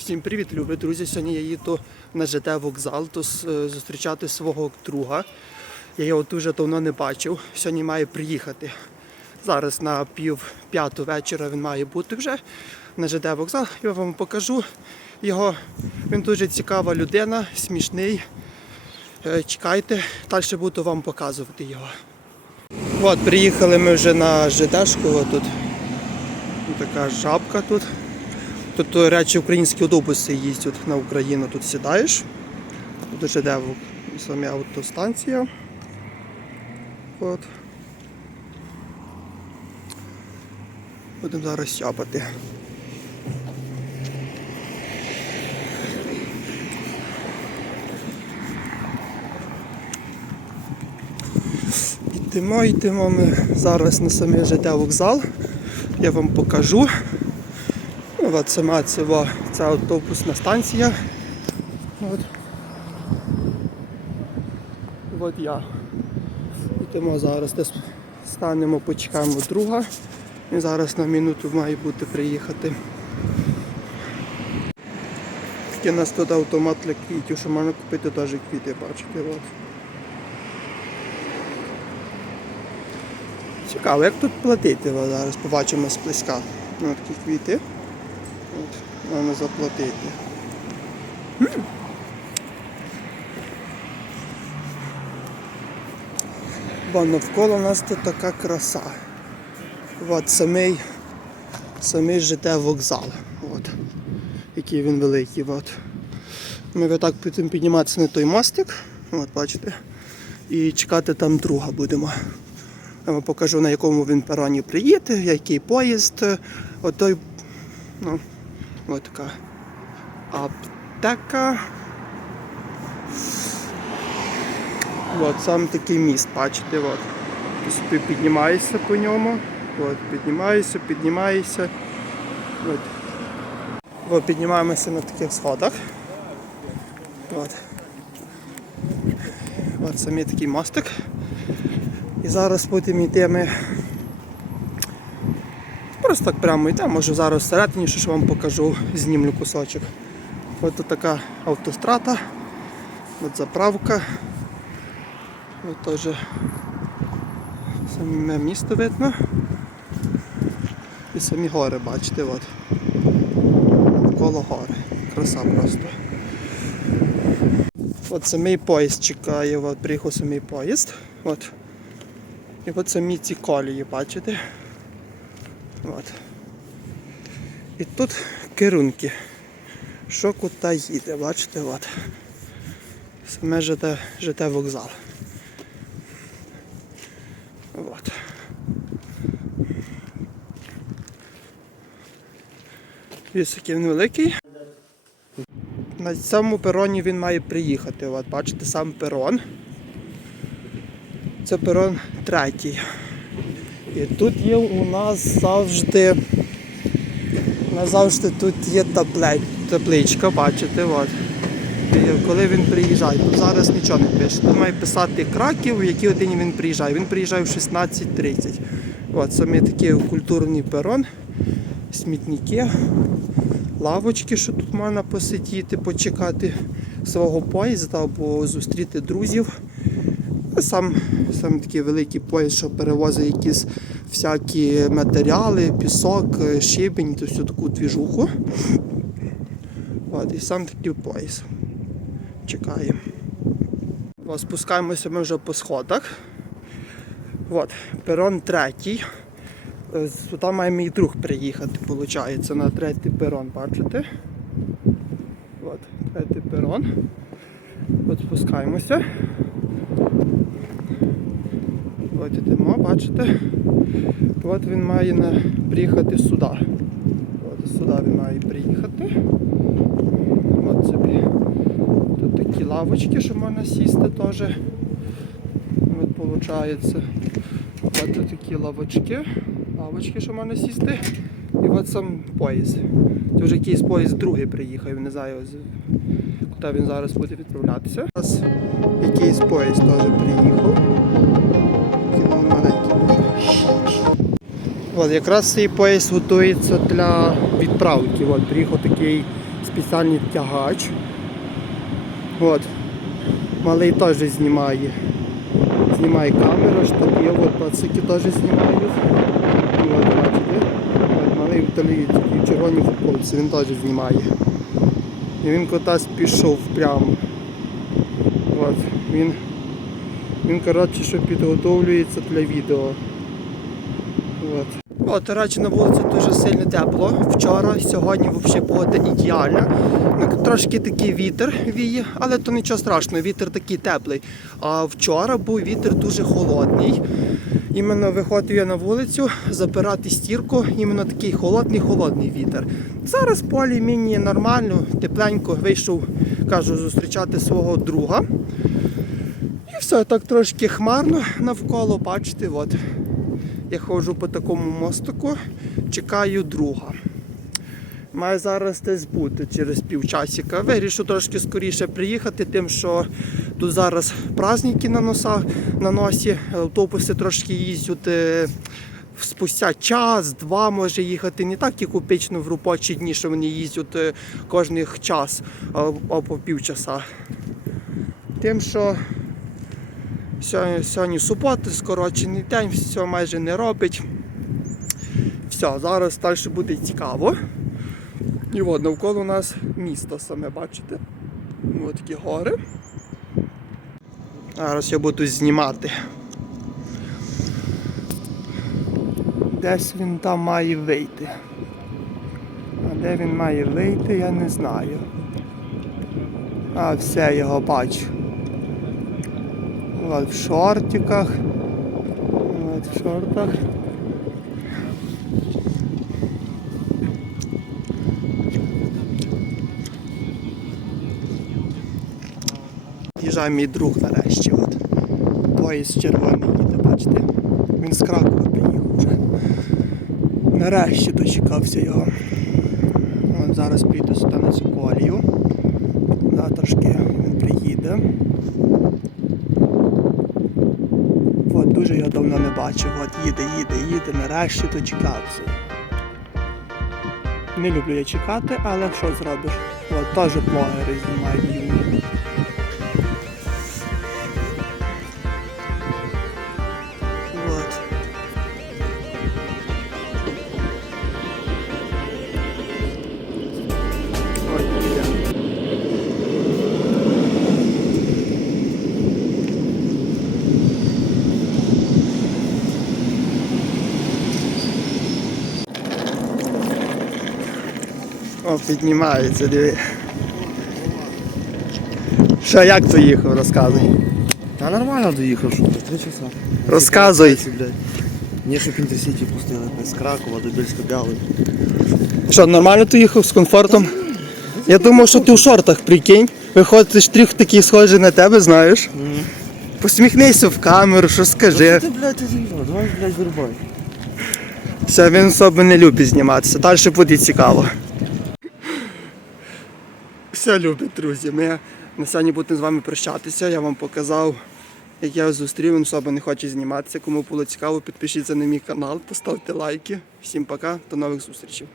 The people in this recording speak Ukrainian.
Всім привіт, любі друзі. Сьогодні я їду на ЖД вокзал то е, зустрічати свого друга. Я його дуже давно не бачив. Сьогодні має приїхати. Зараз на пів п'яту вечора він має бути вже на ЖД вокзал. Я вам покажу його. Він дуже цікава людина, смішний. Е, Чекайте, далі буду вам показувати його. От, приїхали ми вже на ЖДшку. Тут така жабка тут. Тут, до речі, українські автобуси їздять на Україну. Тут сідаєш. Тут вже де самі автостанція. От. Будемо зараз сяпати. Йдемо, йдемо ми зараз на самий ЖД вокзал. Я вам покажу. От сама цього, автобусна станція. От. От я. Йдемо зараз, десь станемо, почекаємо друга. Він зараз на минуту має бути приїхати. Такий у нас тут автомат для квітів, що можна купити теж квіти, бачите. От. Цікаво, як тут платити? Зараз побачимо сплеска. Ну, такі квіти. От, Можна заплатити. Бо навколо нас тут така краса. От самий, самий ЖД вокзал. От. Який він великий. От. Ми отак будемо підніматися на той мостик. От, бачите. І чекати там друга будемо. Я вам покажу на якому він пероні приїде, який поїзд. От той, ну, Ось така аптека. От сам такий міст, бачите, от. Ти собі піднімаєшся по ньому. От, піднімаєшся, піднімаєшся. От. От, піднімаємося на таких сходах. От. От самий такий мостик. І зараз будемо йти ми Просто так прямо йде, може зараз всередині, що вам покажу, знімлю кусочок. Ось тут така автострада, от заправка. Ось теж саме місто видно. І самі гори, бачите, от. Коло гори. Краса просто. От самий поїзд чекає, от приїхав самий поїзд. От. І от самі ці колії, бачите? От. І тут керунки. Що куди їде, бачите, от. Саме ЖД, ЖД вокзал. От. Ось який він великий. На цьому пероні він має приїхати. От, бачите, сам перон. Це перон третій. І тут є у нас завжди назавжди тут є табличка, бачите, от. Коли він приїжджає, тут зараз нічого не пише. Тут має писати Краків, в якій годині він приїжджає. Він приїжджає в 16.30. От, саме такий культурний перон, смітники, лавочки, що тут можна посидіти, почекати свого поїзда або зустріти друзів. Сам, сам такий великий поїзд, що перевозить якісь всякі матеріали, пісок, е, щебінь, то всю таку двіжуху. От, і сам такий поїзд. Чекаємо. От, спускаємося ми вже по сходах. От, перон третій. Е, Сюди має мій друг приїхати, виходить, на третій перон, бачите? От, третій перон. От спускаємося. От ідемо, бачите? От він має приїхати сюди. От сюди він має приїхати. От собі. Тут такі лавочки, що можна сісти теж. От виходить. От такі лавочки. Лавочки, що можна сісти. І от сам поїзд. Це вже якийсь поїзд другий приїхав, не знаю, куди він зараз буде відправлятися. Зараз якийсь поїзд теж приїхав. От, якраз цей поїзд готується для відправки. От, приїхав такий спеціальний тягач. От. Малий теж знімає. Знімає камеру, штатив, от пацики теж знімають. От, бачите? От, малий в талії такій червоній футболці, він теж знімає. І він кудись пішов прямо. От, він, він коротше, що підготовлюється для відео. От. От, до речі, на вулиці дуже сильно тепло. Вчора, сьогодні взагалі погода ідеальна. Ну, Трошки такий вітер віє, але то нічого страшного, вітер такий теплий. А вчора був вітер дуже холодний. Іменно виходив я на вулицю забирати стірку, іменно такий холодний-холодний вітер. Зараз полі міні нормально, тепленько вийшов, кажу, зустрічати свого друга. І все, так трошки хмарно навколо, бачите, от. Я ходжу по такому мостику, чекаю друга. Має зараз десь бути через півчасика. Вирішу трошки скоріше приїхати, тим, що тут зараз праздники на, носа, на носі, автобуси трошки їздять. е, Спустя час, два може їхати не так, як обично в робочі дні, що вони їздять е, кожних час або півчаса. Тим, що Сьогодні, субота, скорочений день, все майже не робить. Все, зараз далі буде цікаво. І от навколо нас місто саме, бачите? Ось такі гори. Зараз я буду знімати. Десь він там має вийти. А де він має вийти, я не знаю. А, все, його бачу. От в шортиках. От в шортах. Їжджає мій друг нарешті. От. Поїзд червоний їде, бачите? Він з Кракова приїхав. Нарешті дочекався його. От зараз піду сюди на цю колію. Завтрошки він приїде. От дуже його давно не бачив. От їде, їде, їде, нарешті дочекався. Не люблю я чекати, але що зробиш? От теж блогери знімають О, піднімається, диви. Що, як то їхав, розказуй. Та нормально доїхав, що три часа. Розказуй. Мені щоб інтерсіті пустили з Кракова до більсько білої Що, нормально ти їхав з комфортом? Я думав, що ти в шортах, прикинь. Виходить, штрих такий схожий на тебе, знаєш. Посміхнися в камеру, що скажи. Ти, блядь, ти давай, блядь, вирубай. Все, він особо не любить зніматися. Далі буде цікаво. Все, любі друзі. Ми на сьогодні будемо з вами прощатися. Я вам показав, як я зустрів, він особо не хоче зніматися. Кому було цікаво, підпишіться на мій канал, поставте лайки. Всім пока, до нових зустрічей.